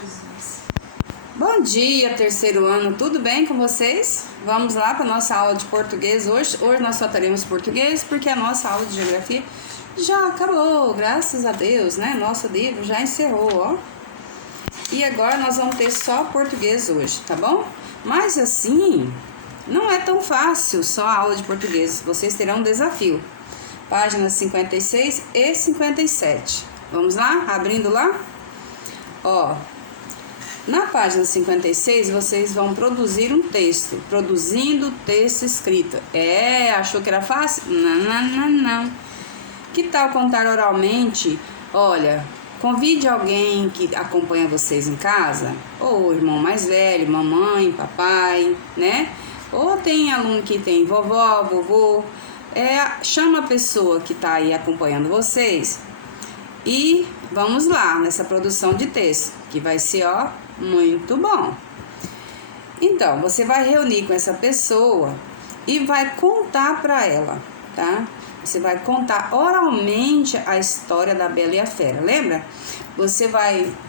Jesus. Bom dia, terceiro ano, tudo bem com vocês? Vamos lá para a nossa aula de português hoje. Hoje nós só teremos português porque a nossa aula de geografia já acabou, graças a Deus, né? Nosso livro já encerrou, ó. E agora nós vamos ter só português hoje, tá bom? Mas assim, não é tão fácil só a aula de português, vocês terão um desafio. Páginas 56 e 57. Vamos lá? Abrindo lá? Ó, na página 56 vocês vão produzir um texto. Produzindo texto escrito. Achou que era fácil? Não. Que tal contar oralmente? Olha, convide alguém que acompanha vocês em casa, ou irmão mais velho, mamãe, papai, né? Ou tem aluno que tem vovó, vovô. Chama a pessoa que está aí acompanhando vocês e vamos lá nessa produção de texto, que vai ser, ó, muito bom. Então, você vai reunir com essa pessoa e vai contar para ela, tá? Você vai contar oralmente a história da Bela e a Fera, lembra?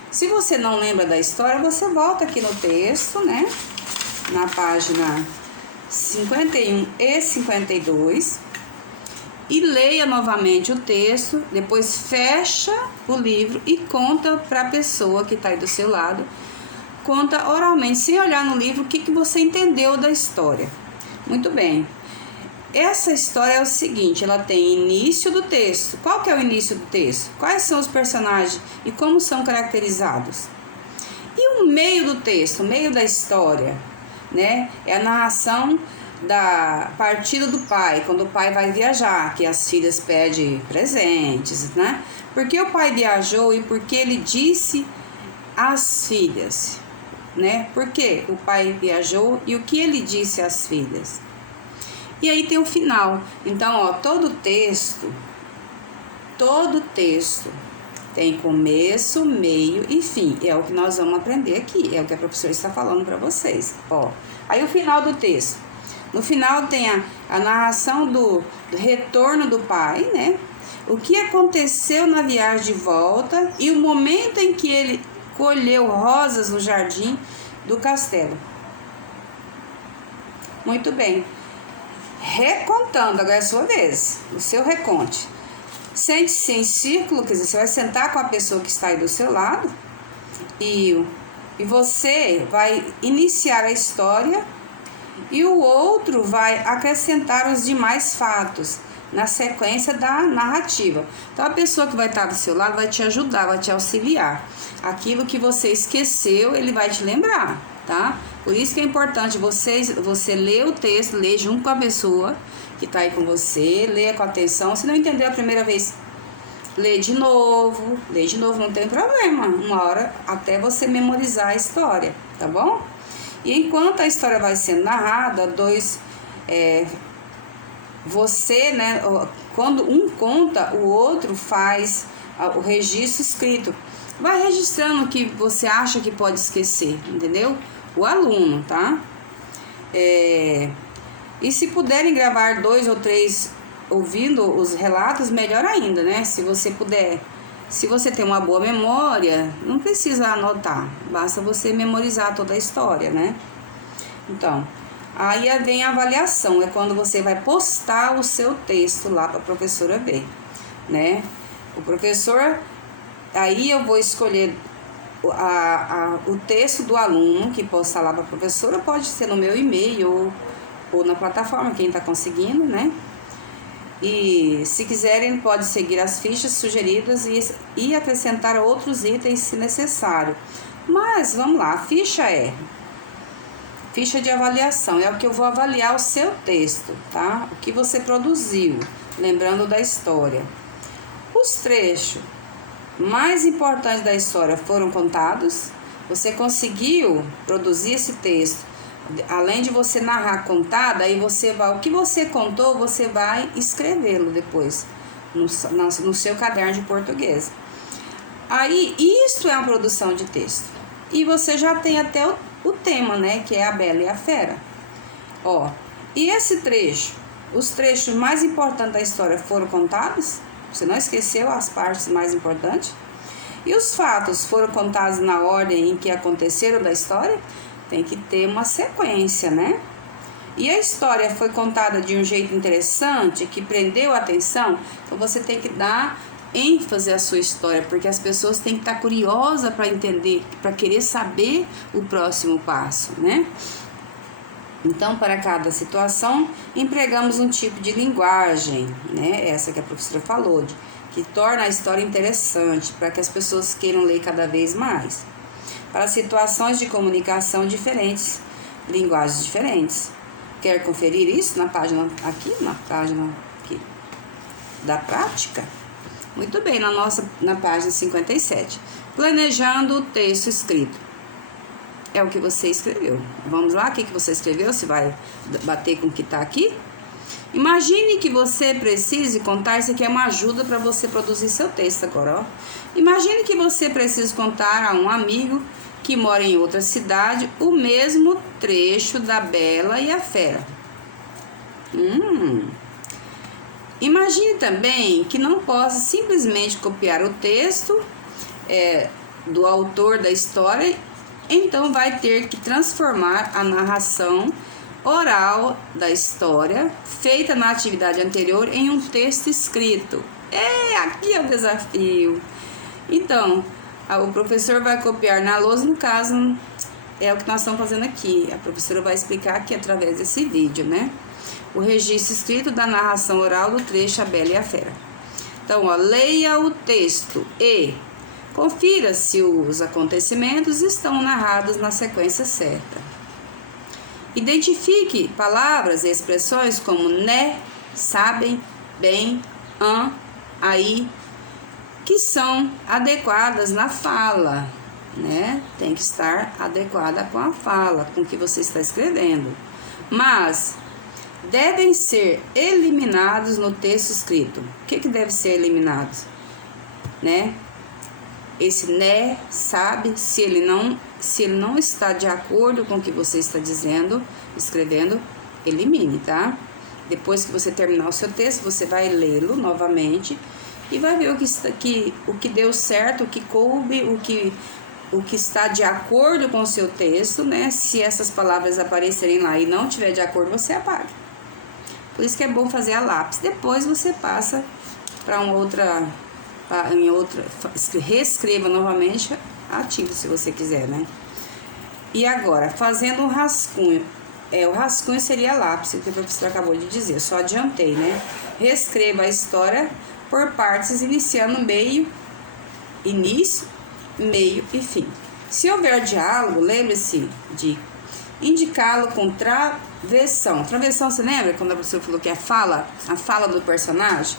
Se você não lembra da história, você volta aqui no texto, né? Na página 51 e 52 e leia novamente o texto, depois fecha o livro e conta para a pessoa que está aí do seu lado, conta oralmente, sem olhar no livro, o que você entendeu da história. Muito bem. Essa história é o seguinte, ela tem início do texto. Qual que é o início do texto? Quais são os personagens e como são caracterizados? E o meio do texto, o meio da história, né? É a narração da partida do pai, quando o pai vai viajar, que as filhas pedem presentes, né? Porque o pai viajou e porque ele disse às filhas, né? Porque o pai viajou e o que ele disse às filhas. E aí tem o final. Então, ó, todo texto tem começo, meio e fim. É o que nós vamos aprender aqui, é o que a professora está falando para vocês. Ó, aí o final do texto. No final tem a narração do retorno do pai, né? O que aconteceu na viagem de volta e o momento em que ele colheu rosas no jardim do castelo. Muito bem. Recontando, agora é a sua vez, o seu reconte. Sente-se em círculo, quer dizer, você vai sentar com a pessoa que está aí do seu lado e você vai iniciar a história e o outro vai acrescentar os demais fatos na sequência da narrativa. Então, a pessoa que vai estar do seu lado vai te ajudar, vai te auxiliar. Aquilo que você esqueceu, ele vai te lembrar, tá? Por isso que é importante você ler o texto, ler junto com a pessoa que está aí com você, leia com atenção. Se não entendeu a primeira vez, lê de novo, não tem problema. Uma hora até você memorizar a história, tá bom? E enquanto a história vai sendo narrada, você, né, quando um conta, o outro faz o registro escrito. Vai registrando o que você acha que pode esquecer, entendeu? O aluno, tá? E se puderem gravar 2 ou 3 ouvindo os relatos, melhor ainda, né? Se você puder. Se você tem uma boa memória, não precisa anotar, basta você memorizar toda a história, né? Então, aí vem a avaliação, é quando você vai postar o seu texto lá para a professora ver, né? O professor, aí eu vou escolher o texto do aluno que posta lá para a professora, pode ser no meu e-mail ou na plataforma, quem está conseguindo, né? E se quiserem, pode seguir as fichas sugeridas e acrescentar outros itens se necessário. Mas, vamos lá, a ficha ficha de avaliação, é o que eu vou avaliar o seu texto, tá? O que você produziu, lembrando da história. Os trechos mais importantes da história foram contados, você conseguiu produzir esse texto. Além de você narrar contado, aí o que você contou, você vai escrevê-lo depois no seu caderno de português. Aí, isso é uma produção de texto. E você já tem até o tema, né, que é a Bela e a Fera. Ó, e esse trecho, os trechos mais importantes da história foram contados? Você não esqueceu as partes mais importantes? E os fatos foram contados na ordem em que aconteceram da história? Tem que ter uma sequência, né? E a história foi contada de um jeito interessante, que prendeu a atenção, então você tem que dar ênfase à sua história, porque as pessoas têm que estar curiosas para entender, para querer saber o próximo passo, né? Então, para cada situação, empregamos um tipo de linguagem, né? Essa que a professora falou, que torna a história interessante, para que as pessoas queiram ler cada vez mais. Para situações de comunicação diferentes, linguagens diferentes. Quer conferir isso na página aqui, da prática? Muito bem, na página 57. Planejando o texto escrito. É o que você escreveu. Vamos lá, o que você escreveu? Você vai bater com o que está aqui? Imagine que você precise contar, isso aqui é uma ajuda para você produzir seu texto agora, ó. Imagine que você precisa contar a um amigo que mora em outra cidade o mesmo trecho da Bela e a Fera. Imagine também que não possa simplesmente copiar o texto do autor da história, então vai ter que transformar a narração oral da história feita na atividade anterior em um texto escrito. Aqui é o desafio. Então, o professor vai copiar na lousa, no caso, é o que nós estamos fazendo aqui. A professora vai explicar aqui através desse vídeo, né? O registro escrito da narração oral do trecho A Bela e a Fera. Então, ó, leia o texto e confira se os acontecimentos estão narrados na sequência certa. Identifique palavras e expressões como né, sabem, bem, aí, que são adequadas na fala, né? Tem que estar adequada com a fala, com o que você está escrevendo. Mas devem ser eliminados no texto escrito. O que deve ser eliminado? Né? Esse né, sabe, se ele não está de acordo com o que você está dizendo, escrevendo, elimine, tá? Depois que você terminar o seu texto, você vai lê-lo novamente e vai ver o que deu certo, o que coube, o que está de acordo com o seu texto, né? Se essas palavras aparecerem lá e não estiver de acordo, você apaga. Por isso que é bom fazer a lápis. Depois você passa para reescreva novamente, ative se você quiser, né? E agora, fazendo um rascunho. O rascunho seria lápis, que a professora acabou de dizer, só adiantei, né? Reescreva a história por partes, iniciando início, meio e fim. Se houver diálogo, lembre-se de indicá-lo com travessão. Travessão, você lembra quando a professora falou que é a fala do personagem?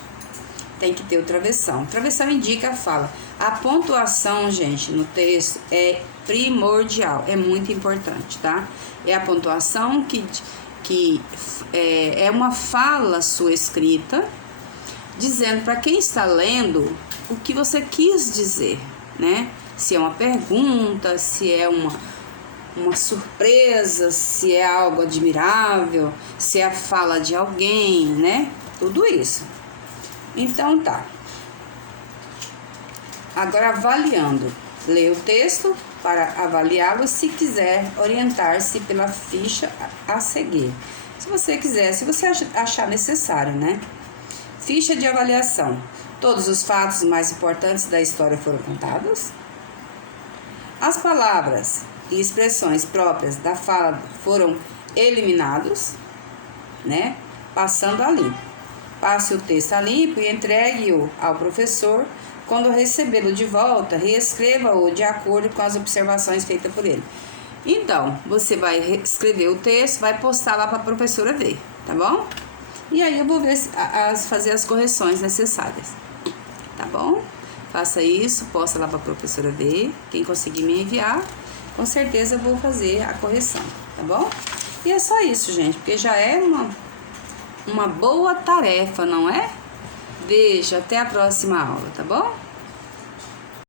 Tem que ter o travessão. Travessão indica a fala. A pontuação, gente, no texto é primordial, é muito importante, tá? É a pontuação que é uma fala sua escrita, dizendo para quem está lendo o que você quis dizer, né? Se é uma pergunta, se é uma surpresa, se é algo admirável, se é a fala de alguém, né? Tudo isso. Então tá. Agora avaliando. Leia o texto para avaliá-lo se quiser orientar-se pela ficha a seguir. Se você quiser, se você achar necessário, né? Ficha de avaliação. Todos os fatos mais importantes da história foram contados. As palavras e expressões próprias da fala foram eliminados, né? Passando a limpo. Passe o texto a limpo e entregue-o ao professor. Quando recebê-lo de volta, reescreva-o de acordo com as observações feitas por ele. Então, você vai escrever o texto, vai postar lá para a professora ver, tá bom? E aí eu vou ver fazer as correções necessárias, tá bom? Faça isso, posta lá para a professora ver. Quem conseguir me enviar, com certeza eu vou fazer a correção, tá bom? E é só isso, gente, porque já é uma boa tarefa, não é? Beijo, até a próxima aula, tá bom?